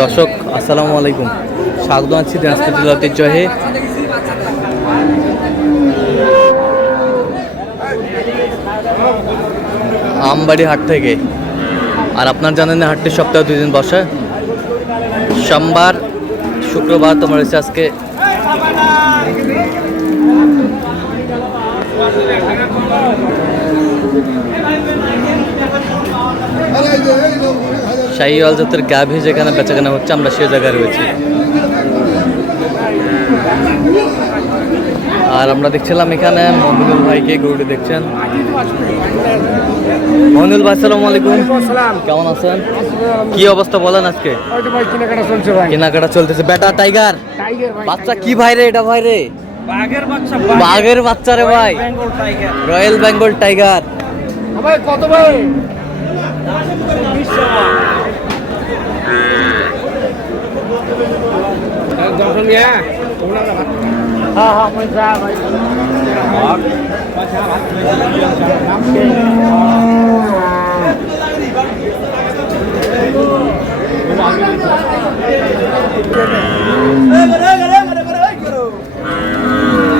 দর্শক আসসালামু আলাইকুম, স্বাগত আছি দিনাজপুর জেলা ঐতিহ্যবাহী আমবাড়ি হাট থেকে। আর আপনার জানেন না, হাটটি সপ্তাহে 2 দিন বসে, সোমবার শুক্রবার। তোমার হচ্ছে আজকে শাহিওয়াল জাতের গাভী যেখানে বেচাকেনা হচ্ছে, আমরা সে জায়গায় রয়েছি। আর আমরা দেখছিলাম এখানে মমিনুল ভাইকে, গরুটি দেখছেন। মমিনুল ভাই আসসালামু আলাইকুম, কেমন আছেন? কি অবস্থা বলেন আজকে? কেনাকাটা চলতেছে। বেটা টাইগার বাচ্চা কি ভাই রে? এটা ভাই রে বাঘের বাচ্চা রে ভাই, রয়্যাল বেঙ্গল টাইগার। কত ভাই?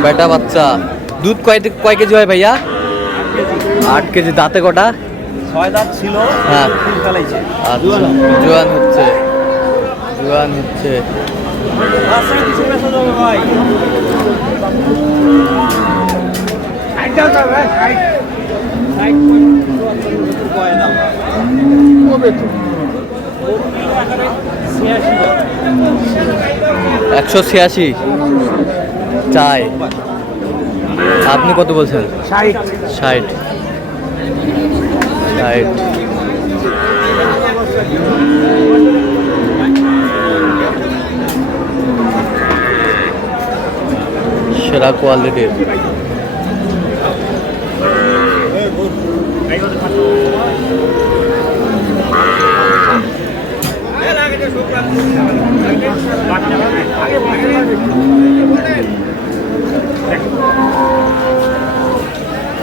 বেটা বাচ্চা। দুধ কয় কেজি হয় ভাইয়া? 8 কেজি। দাঁতে কটা? 6 দাঁত ছিল। হ্যাঁ, জোয়ান হচ্ছে। $186 চাই। আপনি কত বলছেন? 60। সেরা কোয়ালিটির।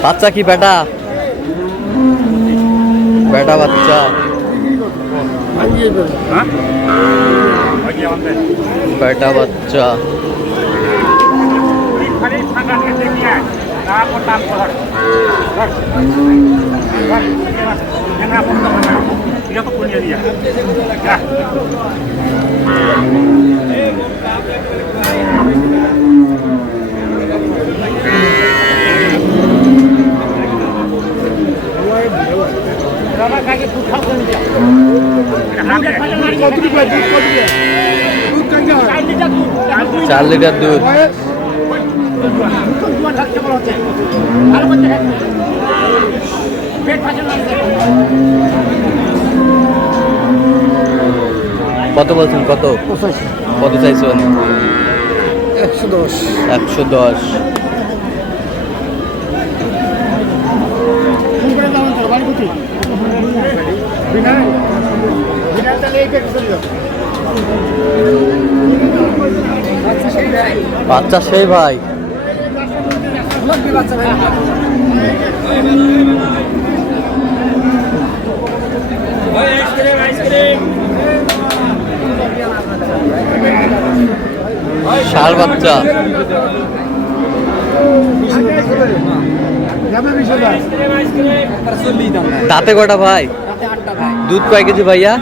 বাচ্চা কি বেটা? বেটা বাচ্চা, বেটা বাচ্চা। চার লিটার দুধ। কত বলছেন? কত চাইছেন? 110। বাচ্চা সেই ভাই। ষাঁড় বাচ্চা। দাঁতে কটা ভাই? দুধ কয় কেজি ভাইয়া?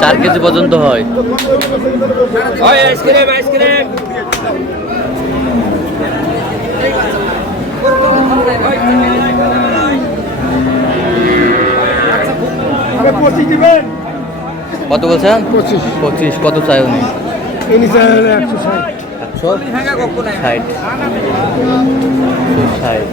4 কেজি পর্যন্ত হয়। কত বলছেন? 25। কত চাই উনি? 160।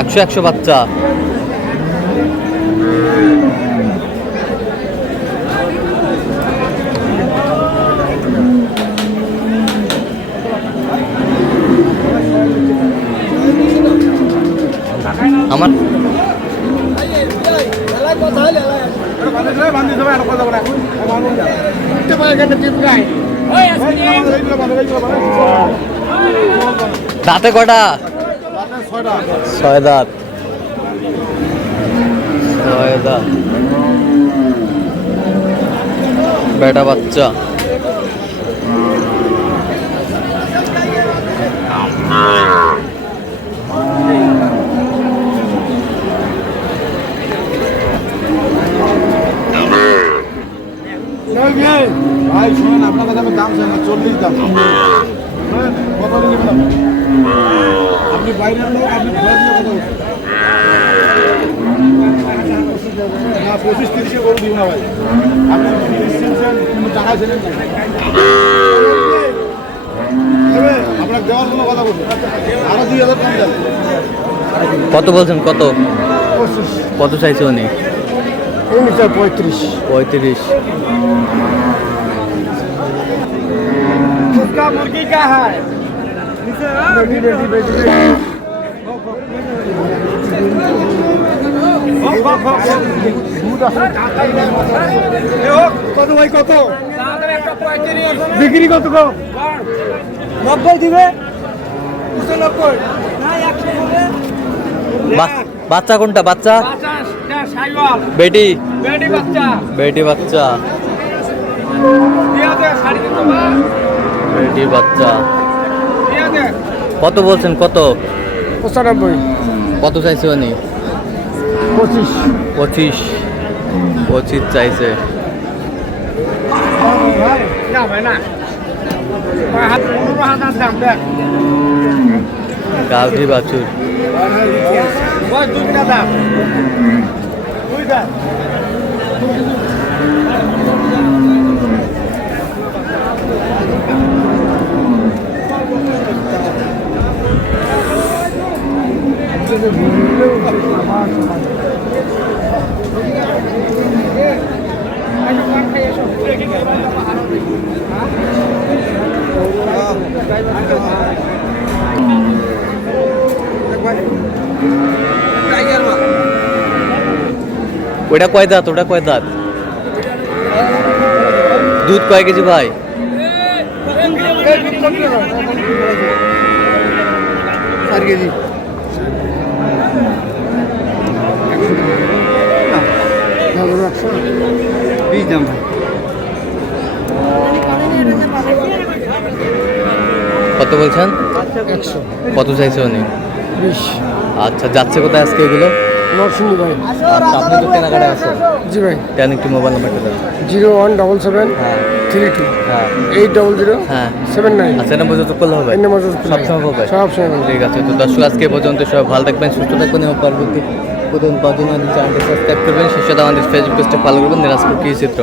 একশো বাচ্চা। দাঁতে কটা? 6 দাঁত। 6 দাঁত বেটা বাচ্চা। ভাই শোনেন, আপনার কাছে আমি দাম চাই না, 40 দাম। কত নেবেন আপনি? বাইরের লোক, আপনি ঘরে দিয়ে কথা বলছেন না। 25-30 করে দিব না ভাই। আপনি 30 চেয়েছেন, কিন্তু টাকা ছিলেন না। আপনার দেওয়ার কোনো কথা বলছেন, আরো 2000 কম দেন। কত বলছেন? কত কত চাইছে উনি? 35। 35। उसका मुर्गी क्या है? কত ভাই, কত বিক্রি? কত 90 দিবে? 90। বাচ্চা কোনটা? বাচ্চা বেটি? বেটি বাচ্চা। বেটি বাচ্চা। কত বলছেন? কত? 95। কত চাইছে উনি? 25। 25। 25 চাইছে। না ভাই না, 15,000 দাম দেখ। গাভী বাছুর। ওই 2 দাম। 2 দাম। ওটা কয় দাঁত? ওটা কয় দাঁত? দুধ কয় কেজি ভাই? 4 কেজি। দাম ভাই। কত বলছেন? 100। কত চাইছে উনি? 20। আচ্ছা, যাচ্ছে কোথায় আজকে এগুলো? নরসিংদী ভাই। আচ্ছা, আপনি তো কেনাকাটা আছেন। জি ভাই। কেন একটু মোবাইল নাম্বারটা দেন। 0177 হ্যাঁ 32 হ্যাঁ 800 হ্যাঁ। 79। আচ্ছা, এটা পর্যন্ত করলে হবে? এই নাম্বার যোগাযোগ করলে সবসময় হবে? সব সময়। ঠিক আছে, তো দর্শক আজকে এ পর্যন্ত সবাই ভালো থাকবেন, সুস্থ থাকবেন এবং পরবর্তী প্রতিদিন চ্যানেলটি সাবস্ক্রাইব করবেন। সেই সাথে আমাদের ফেসবুক পেজটা ফলো করবেন, দিনাজপুর কৃষি চিত্র।